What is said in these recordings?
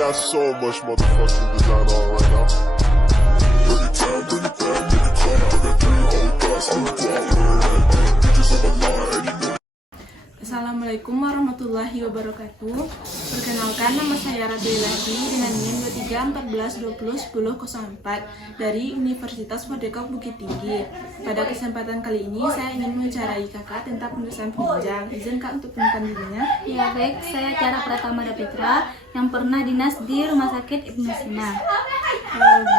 got so much motherfucking design on right now. Bring it down, bring it down, make it clap. I got 3 old thoughts, I'm a baller. Bitches on my line, and you know. Assalamualaikum warahmatullahi wabarakatuh. Perkenalkan, nama saya Radhiyati dengan NIM 2314201004 dari Universitas Merdeka Bukit Tinggi. Pada kesempatan kali ini saya ingin mewawancarai kakak tentang pemeriksaan penunjang. Izin kak untuk mengenalkan dirinya. Ya baik, saya Tiara Pratama Dapitra yang pernah dinas di Rumah Sakit Ibnu Sina.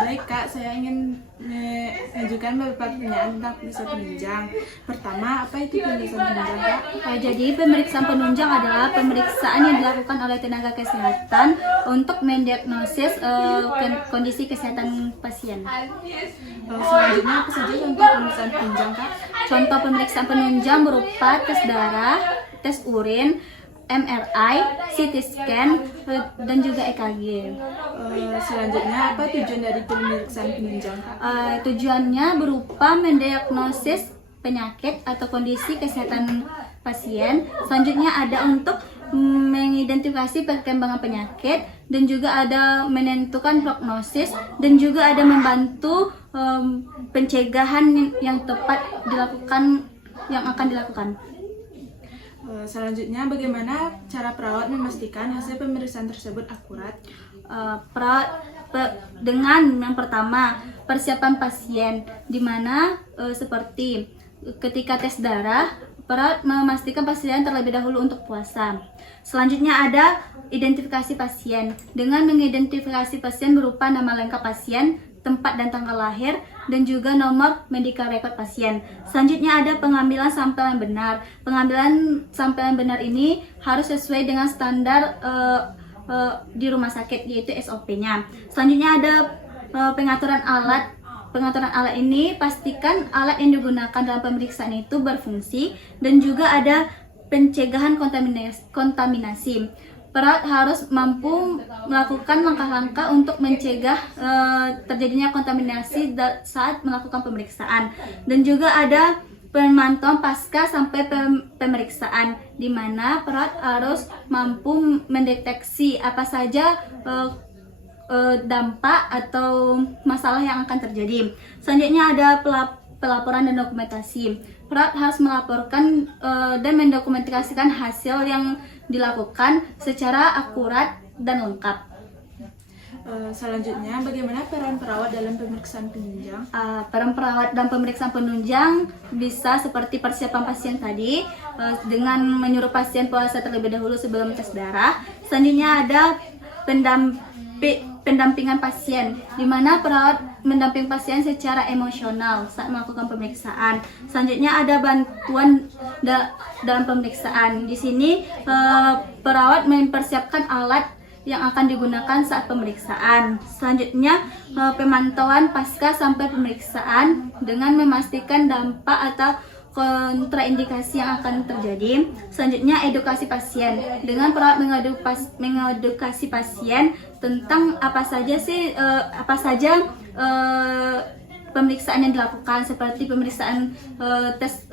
Baik kak, saya ingin mengajukan beberapa pertanyaan tentang pemeriksaan penunjang. Pertama, apa itu pemeriksaan penunjang kak? Jadi pemeriksaan penunjang adalah pemeriksaan yang dilakukan oleh tenaga kesehatan untuk mendiagnosis kondisi kesehatan pasien. Selanjutnya apa saja contoh pemeriksaan penunjang kak? Contoh pemeriksaan penunjang berupa tes darah, tes urin, MRI, CT scan, dan juga EKG. Selanjutnya apa tujuan dari pemeriksaan penunjang kak? Tujuannya berupa mendiagnosis penyakit atau kondisi kesehatan pasien. Selanjutnya ada untuk mengidentifikasi perkembangan penyakit dan juga ada menentukan prognosis dan juga ada membantu pencegahan yang tepat yang akan dilakukan. Selanjutnya, bagaimana cara perawat memastikan hasil pemeriksaan tersebut akurat? Dengan yang pertama, persiapan pasien, di mana seperti ketika tes darah, perawat memastikan pasien terlebih dahulu untuk puasa. Selanjutnya ada identifikasi pasien, dengan mengidentifikasi pasien berupa nama lengkap pasien, tempat dan tanggal lahir, dan juga nomor medical record pasien. Selanjutnya ada pengambilan sampel yang benar. Pengambilan sampel yang benar ini harus sesuai dengan standar di rumah sakit, yaitu SOP-nya. Selanjutnya ada pengaturan alat. Pengaturan alat ini pastikan alat yang digunakan dalam pemeriksaan itu berfungsi dan juga ada pencegahan kontaminasi. Perawat harus mampu melakukan langkah-langkah untuk mencegah terjadinya kontaminasi saat melakukan pemeriksaan. Dan juga ada pemantauan pasca sampai pemeriksaan, di mana perawat harus mampu mendeteksi apa saja dampak atau masalah yang akan terjadi. Selanjutnya ada pelaporan dan dokumentasi. Perawat harus melaporkan dan mendokumentasikan hasil yang dilakukan secara akurat dan lengkap. Selanjutnya, bagaimana peran perawat dalam pemeriksaan penunjang? Peran perawat dalam pemeriksaan penunjang bisa seperti persiapan pasien tadi, dengan menyuruh pasien puasa terlebih dahulu sebelum tes darah. Selanjutnya ada pendampingan pasien, di mana perawat mendamping pasien secara emosional saat melakukan pemeriksaan. Selanjutnya ada bantuan dalam pemeriksaan. Di sini perawat mempersiapkan alat yang akan digunakan saat pemeriksaan. Selanjutnya pemantauan pasca sampai pemeriksaan dengan memastikan dampak atau kontraindikasi yang akan terjadi. Selanjutnya edukasi pasien, dengan perawat mengedukasi pasien tentang apa saja pemeriksaan yang dilakukan, seperti pemeriksaan tes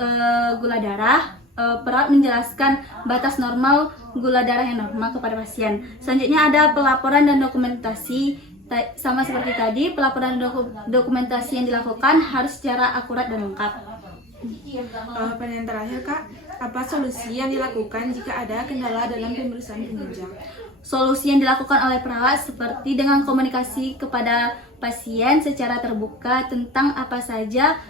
gula darah. Perawat menjelaskan batas normal gula darah yang normal kepada pasien. Selanjutnya ada pelaporan dan dokumentasi. Sama seperti tadi, pelaporan dan dokumentasi yang dilakukan harus secara akurat dan lengkap. Pertanyaan terakhir kak, apa solusi yang dilakukan jika ada kendala dalam pemeriksaan penunjang? Solusi yang dilakukan oleh perawat seperti dengan komunikasi kepada pasien secara terbuka tentang apa saja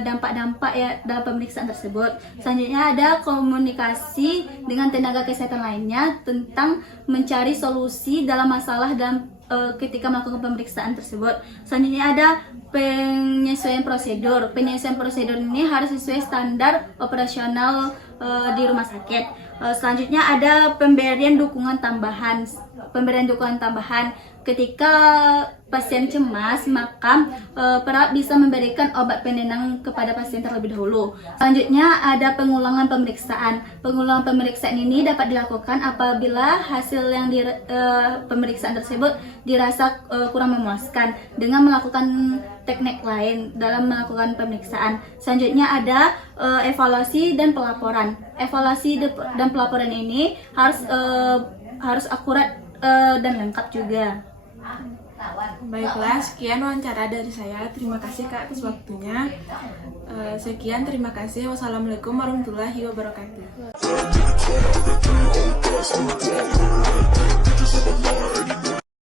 dampak-dampak ya dalam pemeriksaan tersebut. Selanjutnya ada komunikasi dengan tenaga kesehatan lainnya tentang mencari solusi dalam masalah dalam ketika melakukan pemeriksaan tersebut. Selanjutnya ada penyesuaian prosedur. Penyesuaian prosedur ini harus sesuai standar operasional di rumah sakit. Selanjutnya ada pemberian dukungan tambahan. Ketika pasien cemas, maka perawat bisa memberikan obat penenang kepada pasien terlebih dahulu. Selanjutnya ada pengulangan pemeriksaan. Pengulangan pemeriksaan ini dapat dilakukan apabila hasil yang pemeriksaan tersebut dirasa kurang memuaskan, dengan melakukan teknik lain dalam melakukan pemeriksaan. Selanjutnya ada evaluasi dan pelaporan. Evaluasi dan pelaporan ini harus akurat dan lengkap juga. Baiklah, sekian wawancara dari saya. Terima kasih Kak atas waktunya. Sekian, terima kasih. Wassalamualaikum warahmatullahi wabarakatuh.